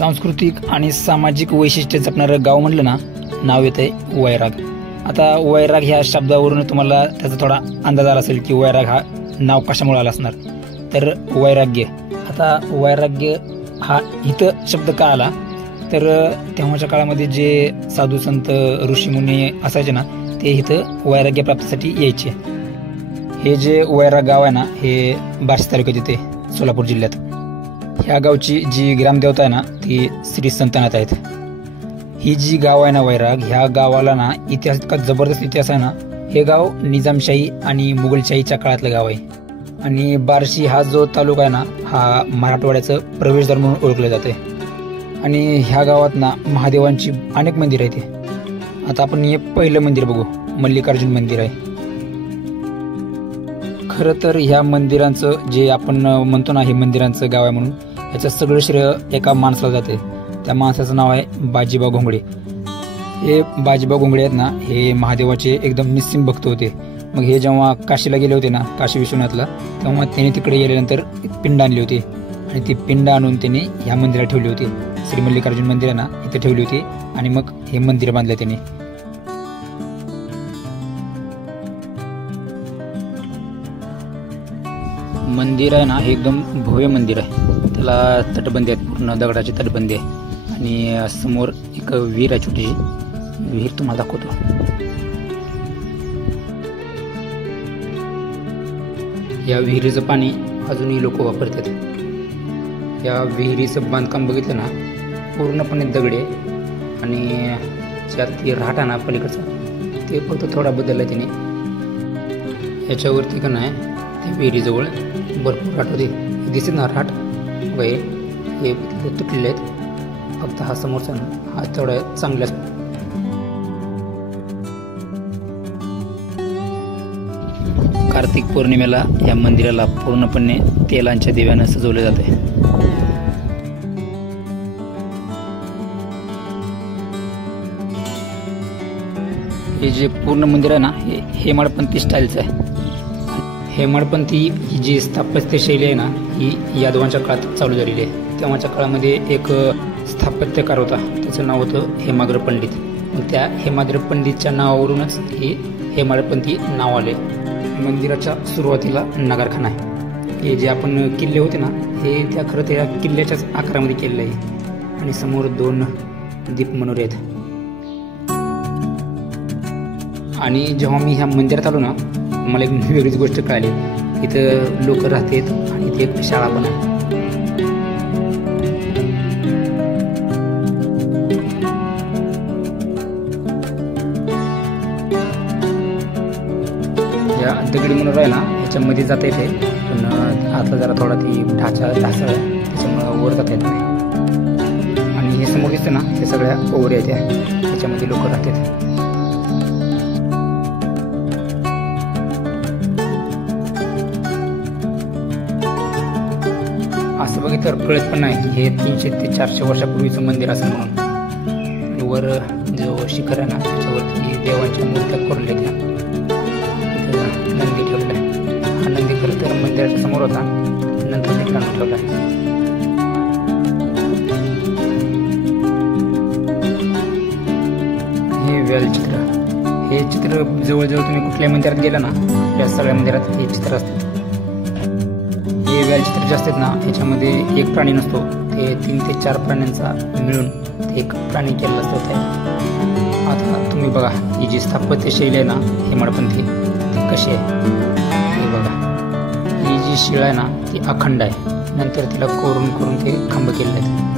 सांस्कृतिक आणि सामाजिक वैशिष्ट्य जपणारं गाव म्हटलं ना, नाव येतंय वैराग. आता वैराग ह्या शब्दावरून तुम्हाला त्याचा थोडा अंदाज आला असेल की वैराग हा नाव कशामुळे आला असणार. तर वैराग्य, आता वैराग्य हा इथं शब्द का आला तर तेव्हाच्या काळामध्ये जे साधू संत ऋषीमुनी असायचे ना, ते इथं वैराग्य प्राप्तीसाठी यायचे. हे जे वैराग गाव आहे ना, हे बार्शी तालुक्यात येते, सोलापूर जिल्ह्यात. ह्या गावची जी ग्रामदेवता आहे ना, ती श्री संतनाथ आहेत. ही जी गाव आहे ना वैराग, ह्या गावाला ना इतिहास इतका जबरदस्त इतिहास आहे ना. हे गाव निजामशाही आणि मुघलशाहीच्या काळातलं गाव आहे. आणि बार्शी हा जो तालुका आहे ना, हा मराठवाड्याचं प्रवेशद्वार म्हणून ओळखलं जाते. आणि ह्या गावात ना महादेवांची अनेक मंदिर आहेत. आता आपण हे पहिलं मंदिर बघू, मल्लिकार्जुन मंदिर आहे. खरं तर ह्या मंदिरांचं जे आपण म्हणतो ना, हे मंदिरांचं गाव आहे म्हणून, याचं सगळं श्रेय एका माणसाला जाते. त्या माणसाचं नाव आहे बाजीबा घोंगडे. हे बाजीबा घोंगडे आहेत ना, हे महादेवाचे एकदम निस्सीम भक्त होते. मग हे जेव्हा काशीला गेले होते ना, काशी विश्वनाथला, तेव्हा त्यांनी तिकडे गेल्यानंतर एक पिंड आणली होती. आणि ती पिंड आणून त्यांनी ह्या मंदिरात ठेवली होती. श्री मल्लिकार्जुन मंदिर आहे ना, इथे ठेवली होती. आणि मग हे मंदिर बांधलं त्यांनी. मंदिर आहे ना, हे एकदम भव्य मंदिर आहे. त्याला तटबंदी आहेत, पूर्ण दगडाची तटबंदी आहे. आणि समोर एक विहीर आहे, छोटीशी विहीर तुम्हाला दाखवतो. या विहिरीचं पाणी अजूनही लोक वापरतात. या विहिरीचं बांधकाम बघितलं ना, पूर्णपणे दगडी आहे. आणि ज्यात ती राहट आहे ना पलीकडचा, ते फक्त थोडा बदलला त्याने. याच्यावरती का नाही, त्या विहिरीजवळ भरपूर राट होते. दिसत ना राट हे तुटलेले आहेत. फक्त हा समोरचा हा तेवढा चांगला. कार्तिक पौर्णिमेला या मंदिराला पूर्णपणे तेलांच्या दिव्यानं सजवले जाते. हे जे पूर्ण मंदिर आहे ना, हे हेमाडपंथी स्टाईलचं आहे. हेमाडपंथी ही जी स्थापत्यशैली आहे ना, ही यादवांच्या काळात चालू झालेली आहे. तेव्हाच्या काळामध्ये एक स्थापत्यकार होता, त्याचं नाव होतं हेमाद्र पंडित. मग त्या हेमाद्र पंडितच्या नावावरूनच हे हेमाडपंथी नाव आले. मंदिराच्या सुरुवातीला नगारखाना आहे. हे जे आपण किल्ले होते ना, हे त्या खरं त्या किल्ल्याच्याच आकारामध्ये केलेलं आहे. आणि समोर 2 दीप मनोरे आहेत. आणि जेव्हा मी ह्या मंदिरात आलो ना, मला एक वेगळीच गोष्ट कळाली. इथं लोक राहतात आणि इथे एक शाळा पण आहे. या दगडी मनोरा आहे ना, याच्यामध्ये जाता येते, पण आतला जरा थोडा ती ढाचा ढासळ आहे, त्याच्यामुळं वर जाता येत नाही. आणि हे समोर दिसतं ना, हे सगळ्या ओवऱ्या आहेत, त्याच्यामध्ये लोक राहतात. असं बघितलं कळत पण नाही की हे 300 ते 400 वर्षापूर्वीचं मंदिर असेल म्हणून. वर जो शिखर आहे ना, त्याच्यावरती देवांच्या मूर्त्या कोरल्या त्या. नंदी ठेवला आहे. हा नंदी खरं तर मंदिराच्या समोर होता, नंतर निघताना ठेवला आहे. हे व्याल चित्र, हे चित्र जवळजवळ तुम्ही कुठल्याही मंदिरात गेला ना, या सगळ्या मंदिरात हे चित्र असतात. हे व्याल चित्र जे असतात ना, ह्याच्यामध्ये एक प्राणी नसतो, ते 3 ते 4 प्राण्यांचा मिळून ते एक प्राणी केलेला असतो. ते आता तुम्ही बघा, ही जी स्थापत्यशैली आहे ना हेमाडपंथी, ती कशी आहे हे बघा. ही जी शिळा आहे ना, ती अखंड आहे. नंतर तिला कोरून कोरून ते खांब केलेले आहेत.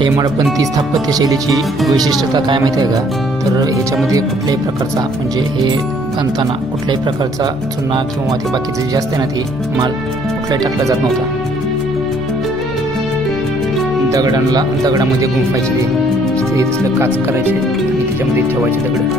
हेमाडपंथी स्थापत्यशैलीची वैशिष्ट्यता काय माहिती आहे का, तर ह्याच्यामध्ये कुठल्याही प्रकारचा, म्हणजे हे बांधताना कुठल्याही प्रकारचा चुना किंवा ते बाकीचे जे असते ना, ती माल कुठलाही टाकला जात नव्हता. दगडामध्ये गुंफायचे, ते काच करायचे आणि त्याच्यामध्ये ठेवायचे दगड.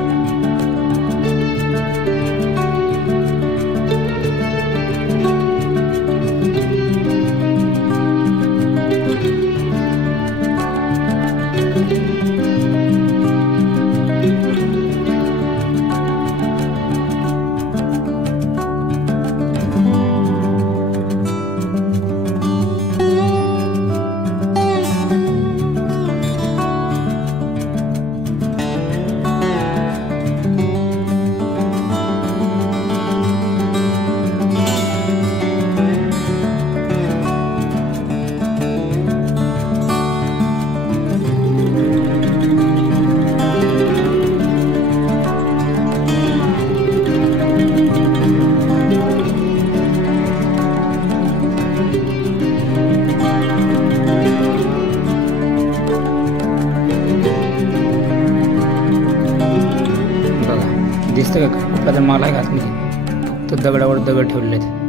कुठला तर माल आहे का आतमध्ये, फक्त दगडावर दगड ठेवलेले आहेत.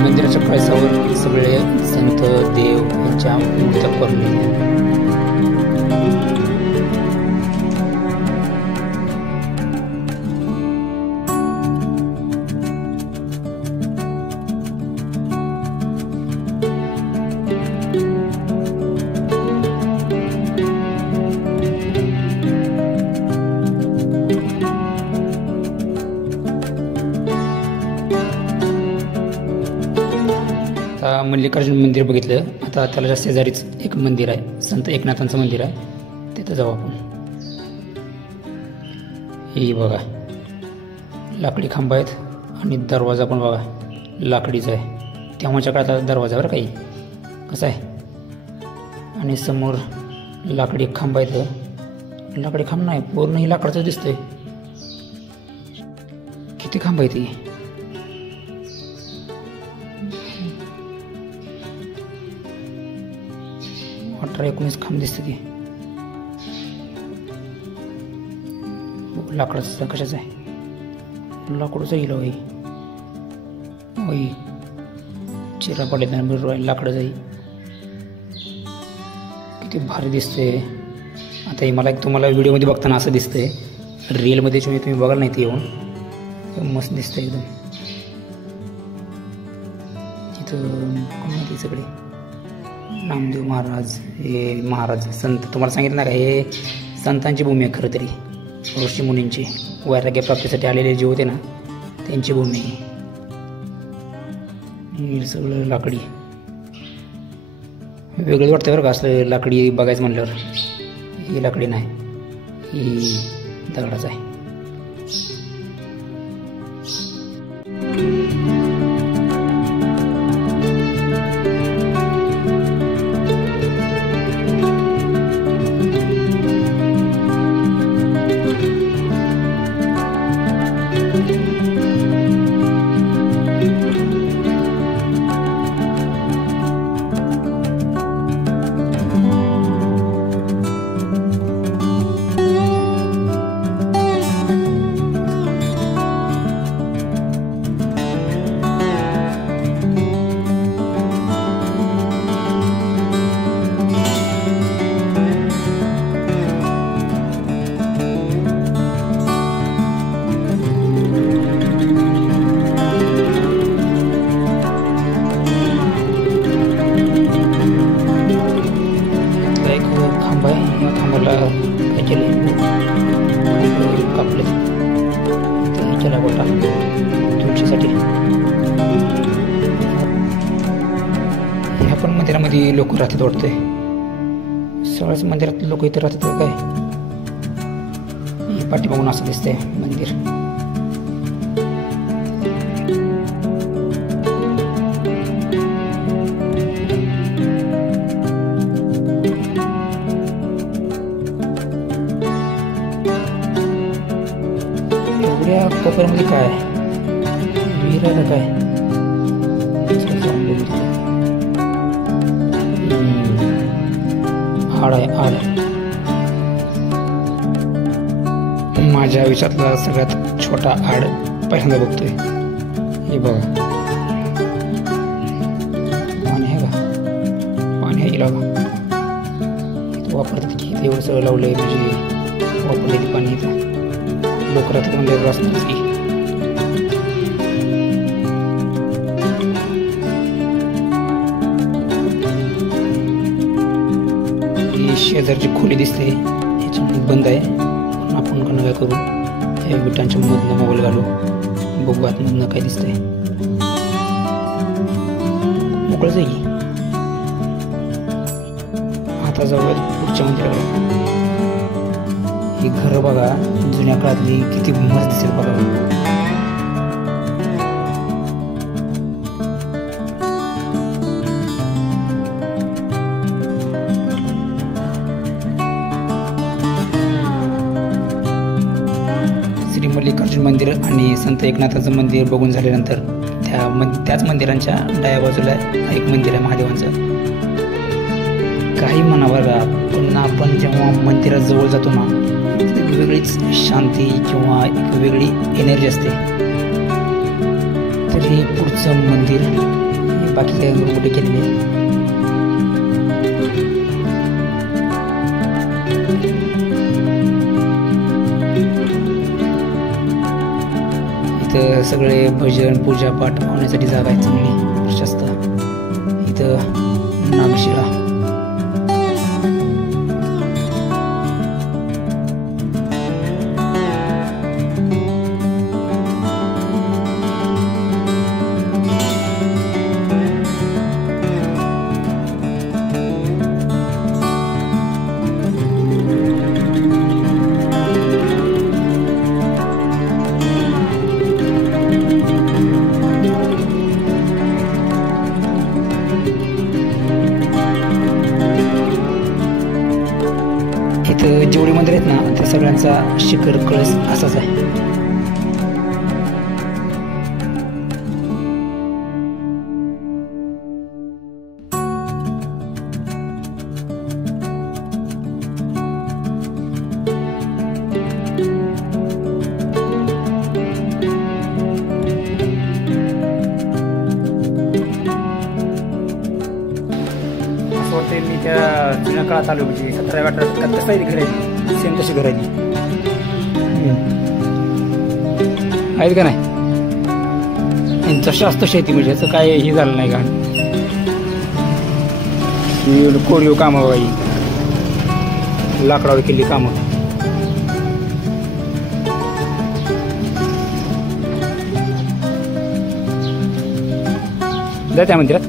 मंदिराच्या पैसावर सगळे संत देव यांच्या मूर्त्या कोरलेल्या. आता मल्लिकार्जुन मंदिर बघितलं, आता त्याला शेजारीच एक मंदिर आहे, संत एकनाथांचं मंदिर आहे, तिथं जाऊ आपण. हे बघा लाकडी खांब आहेत आणि दरवाजा पण बघा लाकडीचा आहे. तेव्हाच्या काळात दरवाजावर काही कसं आहे, आणि समोर लाकडी खांब आहेत. लाकडी खांब नाही, पूर्ण ही लाकडाचं दिसतंय. किती खांब आहे ती, 18-19 खांब दिसते ती. लाकडाचं कशाचं आहे, लाकडूच येईल होई होई, चिरा पडले लाकडं जाई. किती भारी दिसते. आता हे मला तुम्हाला व्हिडिओमध्ये बघताना असं दिसतंय, रिअलमध्ये तुम्ही बघाल नाही ते येऊन मस्त दिसतंय एकदम. तिथं कोण सगळे नामदेव महाराज, हे महाराज संत, तुम्हाला सांगितलं ना का, हे संतांची भूमी आहे खरं तरी, ऋषी मुनींची वैराग्य प्राप्तीसाठी आलेले जे होते ना त्यांची भूमी. हे सगळं लाकडी, वेगळं वाटतं बरं का असलं लाकडी बघायचं म्हणल्यावर. ही लाकडी नाही, ही दगडाचं आहे. पण मंदिरामध्ये लोक राहतात वाटतंय. सगळ्याच मंदिरात लोक इथे राहतात काय. पाठीमागून असं दिसतंय मंदिर. एवढ्या कोपऱ्यामध्ये काय विहीर आहे का काय. आड आहे आड. माझ्या आयुष्यातला सगळ्यात छोटा आड पहिल्यांदा बघतोय. हे बघा पाणी आहे का. पाणी आहे बघा. इथं वापरतात की एवढं सगळं लावलंय म्हणजे वापरले पाणी इथं. लोक राहतात म्हणजे एवढं असणारच की. शेजारची खोली दिसते ह्याच्यामध्ये बंद आहे. पण आपण का काय करू या विटांच्या मधनं मोबाईल घालू बघू आतमधनं काय दिसतंय. मोकळं जाईल. आता जाऊया पुढच्या मंदिराकडे. ही घरं बघा जुन्या काळातली किती मस्त दिसत बघा. श्री मल्लिकार्जुन मंदिर आणि संत एकनाथाचं मंदिर बघून झाल्यानंतर त्याच मंदिरांच्या डाव्या बाजूला एक मंदिर आहे महादेवांचं. काही म्हणा बघा पण आपण जेव्हा मंदिरात जवळ जातो ना एक वेगळीच शांती किंवा एक वेगळी एनर्जी असते. तर हे पुढचं मंदिर बाकी काही कुठे केलेले आहे. इथं सगळे भजन पूजा पाठ होण्यासाठी जागा आहे चांगली प्रशस्त. इथं नागशिळा. इथं जेवढी मंदिर आहेत ना त्या सगळ्यांचा शिखर कळस असाच आहे. मी त्या जुन्या काळात आलो म्हणजे 17-18 कसं आहे घर आहे सेम तशी घर आहे आहेत का नाही. जशी असतं शेती म्हणजे असं काय हे झालं नाही का. कोरीव कामं बाई लाकडावर केली कामं. जा त्या मंदिरात.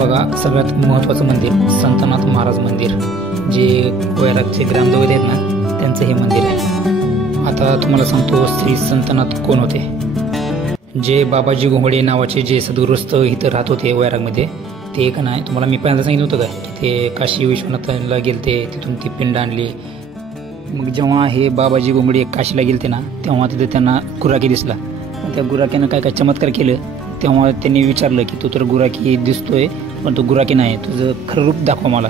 बघा सगळ्यात महत्त्वाचं मंदिर संतनाथ महाराज मंदिर, जे वैरागचे ग्रामदैवत आहेत ना त्यांचं हे मंदिर आहे. आता तुम्हाला सांगतो श्री संतनाथ कोण होते. जे बाबाजी घोंगडे नावाचे जे सद्गुरुस्थ इथं राहत होते वैरागमध्ये, ते एक नाही तुम्हाला मी पहिल्यांदा सांगितलं होतं काय की ते काशी विश्वनाथला गेलते, तिथून ती पिंड आणली. मग जेव्हा हे बाबाजी घोंगडे काशीला गेलते ना तेव्हा तिथे त्यांना गुराखी दिसला. त्या गुराख्यानं काय काय चमत्कार केलं. तेव्हा त्यांनी विचारलं की तू तर गुराखी दिसतोय पण तू गुराखी नाही, तुझं खरं रूप दाखवा मला.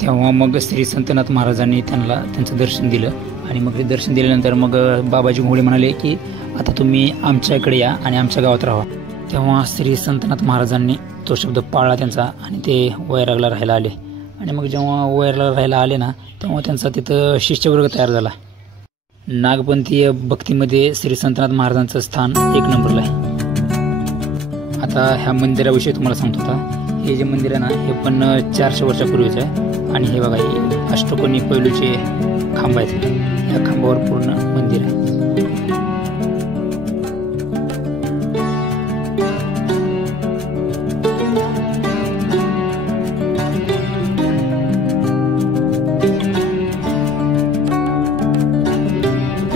तेव्हा मग श्री संतनाथ महाराजांनी त्यांना त्यांचं दर्शन दिलं. आणि मग ते दर्शन दिल्यानंतर मग बाबाजी घोंगडे म्हणाले की आता तुम्ही आमच्याकडे या आणि आमच्या गावात राहा. तेव्हा श्री संतनाथ महाराजांनी तो शब्द पाळला त्यांचा आणि ते वैरागला राहायला आले. आणि मग जेव्हा वैरागला राहायला आले ना तेव्हा त्यांचा तिथं शिष्यवर्ग तयार झाला. नागपंथीय भक्तीमध्ये श्री संतनाथ महाराजांचं स्थान एक नंबरला आहे. आता ह्या मंदिराविषयी तुम्हाला सांगतो. आता हे जे मंदिर आहे ना हे पण 400 वर्षापूर्वीच आहे. आणि हे बघा हे अष्टकोनी पैलूचे खांब आहेत. या खांबावर पूर्ण मंदिर आहे.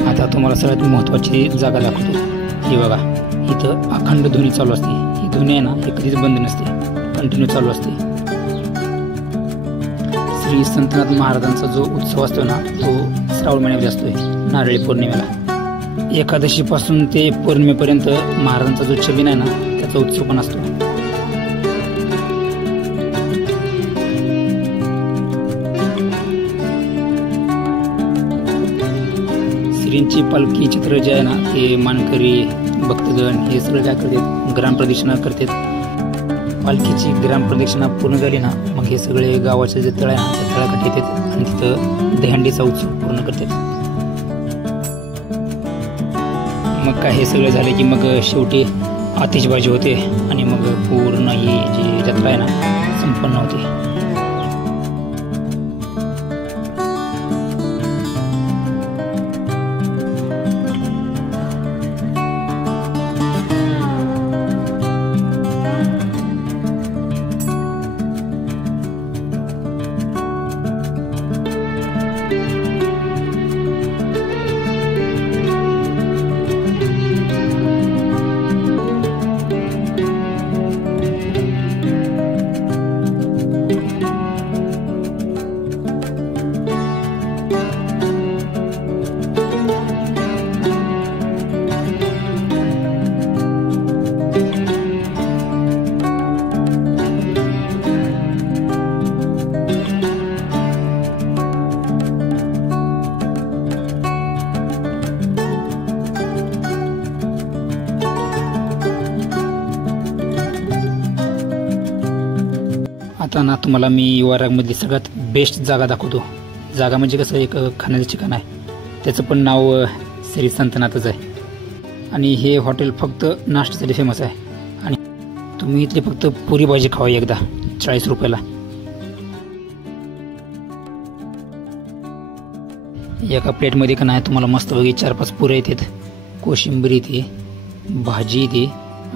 आता तुम्हाला सगळ्यात महत्त्वाची जागा दाखवतो. ही बघा इथं अखंड ध्वनी चालू असते. ही ध्वनी आहे ना हे कधीच बंद नसते, कंटिन्यू चालू असते. श्री संतनाथ महाराजांचा जो उत्सव असतो ना तो श्रावण महिन्यामध्ये असतोय, नारळी पौर्णिमेला. एकादशीपासून ते पौर्णिमेपर्यंत महाराजांचा जो छबिना आहे ना त्याचा उत्सव पण असतो. श्रींची पालखी चित्र जे आहे ना ते मानकरी भक्तगण हे सगळं काय करतात, ग्रामप्रदक्षिणा करतात. पालखीची ग्रामप्रदक्षिणा पूर्ण झाली ना मग हे सगळे गावाचे जे तळ आहे ना त्या तळाकडे येतात आणि तिथं दहीहंडीचा उत्सव पूर्ण करतात. मग काय हे सगळे झाले की मग शेवटी आतिषबाजी होते आणि मग पूर्ण ही जी जत्रा आहे ना संपन्न होते. आता ना तुम्हाला मी वैरागमधली सगळ्यात बेस्ट जागा दाखवतो. जागा म्हणजे कसं एक खाण्याचं ठिकाण आहे, त्याचं पण नाव श्री संतनाथच आहे. आणि हे हॉटेल फक्त नाश्त्यासाठी फेमस आहे. आणि तुम्ही इथली फक्त पुरी भाजी खावा एकदा 40 रुपयाला. एका प्लेटमध्ये का नाही तुम्हाला मस्तपैकी 4-5 पुऱ्या येतात, कोशिंबीर येते, भाजी येते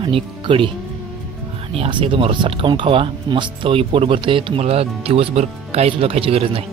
आणि कढी. आणि असं तुम्हाला सटकावून खावा, मस्त पोट भरतंय. तुम्हाला दिवसभर काही सुद्धा खायची गरज नाही.